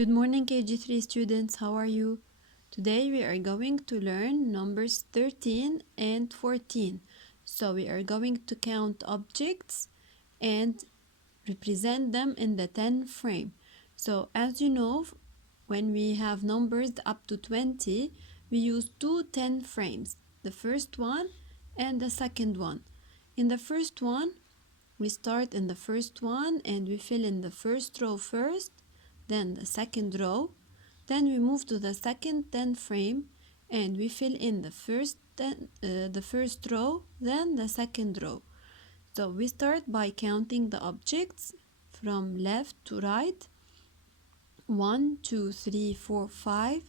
Good morning, KG3 students. How are you? Today we are going to learn numbers 13 and 14. So we are going to count objects and represent them in the 10 frame. So as you know, when we have numbers up to 20, we use two 10 frames, the first one and the second one. In the first one, we start in the first one and we fill in the first row first, then the second row, then we move to the second 10 frame and we fill in the first row, then the second row. So we start by counting the objects from left to right. 1, 2, 3, 4, 5,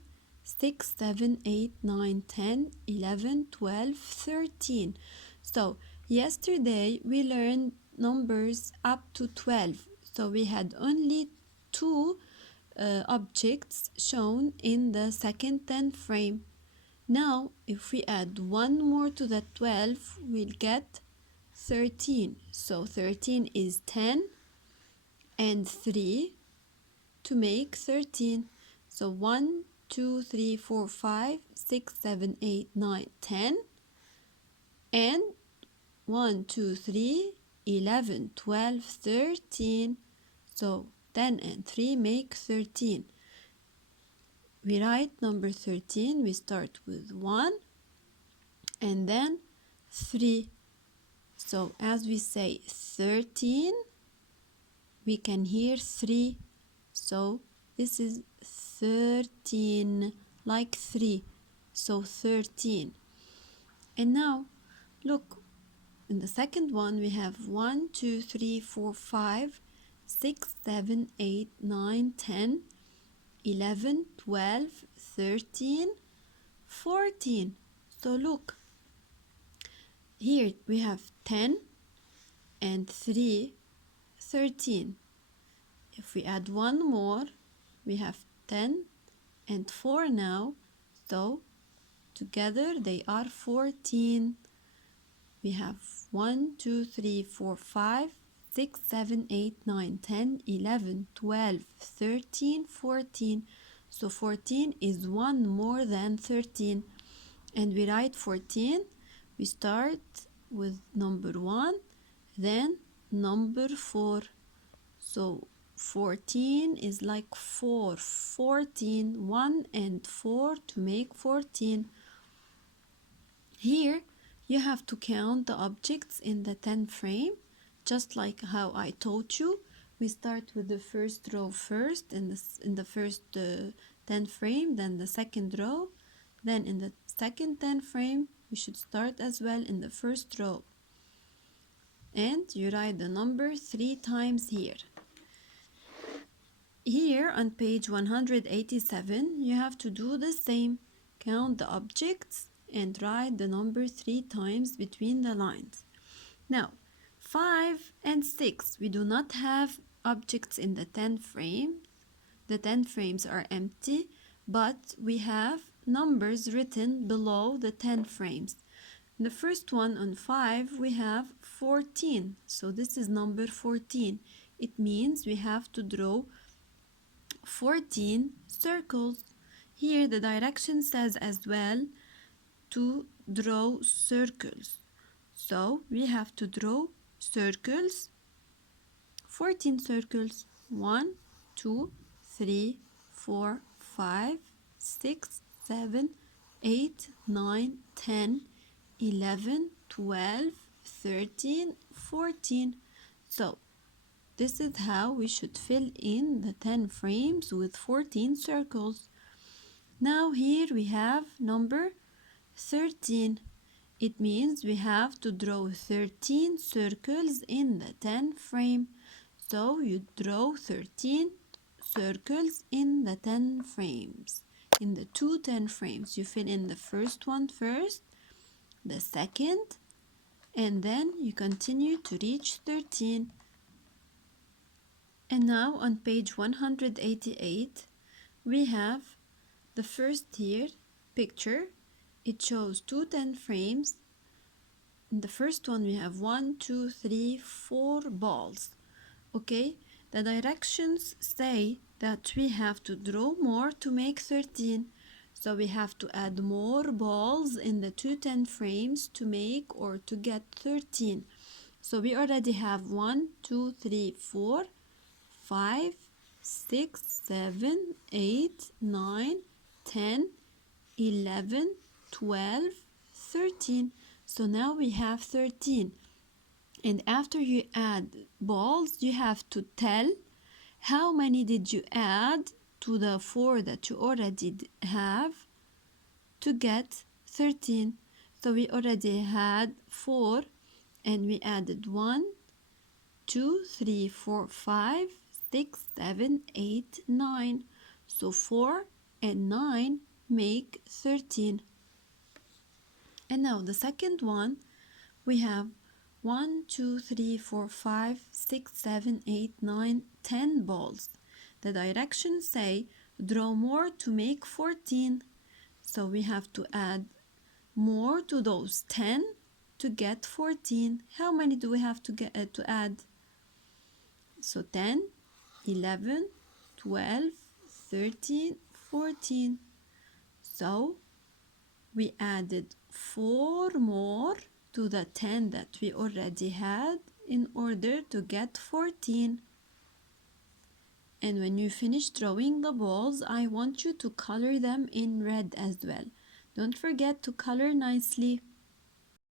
6, 7, 8, 9, 10, 11, 12, 13. So yesterday we learned numbers up to 12. So we had only two objects shown in the second 10 frame. Now if we add one more to the 12, we'll get 13. So 13 is 10 and 3 to make 13. So 1, 2, 3, 4, 5, 6, 7, 8, 9, 10 and 1, 2, 3, 11, 12, 13. So 10 and 3 make 13. We write number 13. We start with 1 and then 3. So as we say 13, we can hear 3. So this is 13, like 3. So 13. And now look, in the second one we have 1, 2, 3, 4, 5, 6, 7, 8, 9, 10, 11, 12, 13, 14. So look, here we have 10 and 3, 13. If we add one more, we have 10 and 4 now. So together they are 14. We have 1, 2, 3, 4, 5, 6, 7, 8, 9, 10, 11, 12, 13, 14. So 14 is one more than 13. And we write 14. We start with number 1, then number 4. So 14 is like 4. 14, 1 and 4 to make 14. Here you have to count the objects in the 10 frame, just like how I taught you. We start with the first row first in the first 10 frame, then the second row, then in the second 10 frame we should start as well in the first row. And you write the number 3 times here. Here on page 187, you have to do the same. Count the objects and write the number 3 times between the lines. Now, 5 and 6, we do not have objects in the 10 frame. The 10 frames are empty, but we have numbers written below the 10 frames. In the first one on 5, we have 14. So this is number 14. It means we have to draw 14 circles. Here the direction says as well to draw circles. So we have to draw circles, 14 circles. 1, 2, 3, 4, 5, 6, 7, 8, 9, 10, 11, 12, 13, 14. So this is how we should fill in the 10 frames with 14 circles. Now here we have number 13. It means we have to draw 13 circles in the 10 frame. So you draw 13 circles in the 10 frames. In the two 10 frames, you fill in the first one first, the second, and then you continue to reach 13. And now on page 188, we have the first here picture. It shows two 10 frames. In the first one we have 1, 2, 3, 4 balls. Okay, The directions say that we have to draw more to make 13. So we have to add more balls in the 210 frames to make or to get 13. So we already have 1, 2, 3, 4, 5, 6, 7, 8, 9, 10, 11, 12, 13. So now we have 13. And after you add balls, you have to tell how many did you add to the 4 that you already have to get 13. So we already had 4 and we added 1, 2, 3, 4, 5, 6, 7, 8, 9. So 4 and 9 make 13. And now the second one, we have 1, 2, 3, 4, 5, 6, 7, 8, 9, 10 balls. The directions say draw more to make 14. So we have to add more to those 10 to get 14. How many do we have to add? So 10, 11, 12, 13, 14. So we added 4 more to the 10 that we already had in order to get 14. And when you finish drawing the balls, I want you to color them in red as well. Don't forget to color nicely.